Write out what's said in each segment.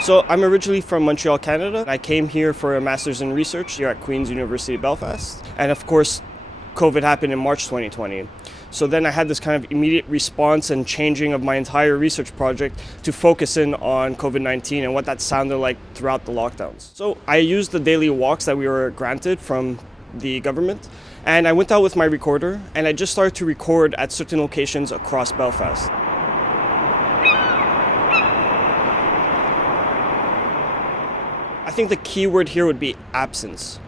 So I'm originally from Montreal, Canada. I came here for a master's in research here at Queen's University, Belfast. And of course, COVID happened in March 2020. So then I had this kind of immediate response and changing of my entire research project to focus in on COVID-19 and what that sounded like throughout the lockdowns. So I used the daily walks that we were granted from the government, and I went out with my recorder and I just started to record at certain locations across Belfast. I think the key word here would be absence.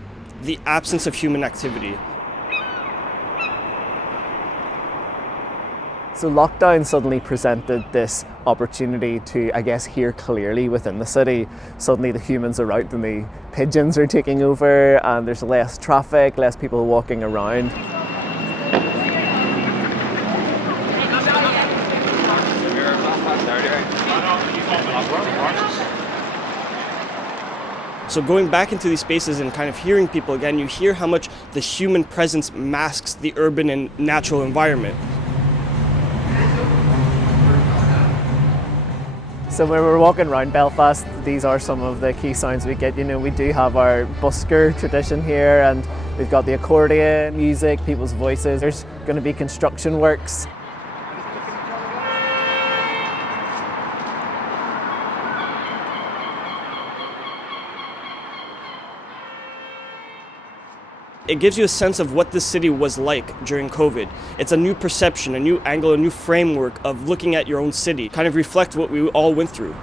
The absence of human activity. So lockdown suddenly presented this opportunity to, I guess, hear clearly within the city. Suddenly the humans are out and the pigeons are taking over and there's less traffic, less people walking around. So going back into these spaces and kind of hearing people again, you hear how much the human presence masks the urban and natural environment. So when we're walking around Belfast, these are some of the key sounds we get. You know, we do have our busker tradition here, and we've got the accordion, music, people's voices. There's going to be construction works. It gives you a sense of what this city was like during COVID. It's a new perception, a new angle, a new framework of looking at your own city, kind of reflect what we all went through.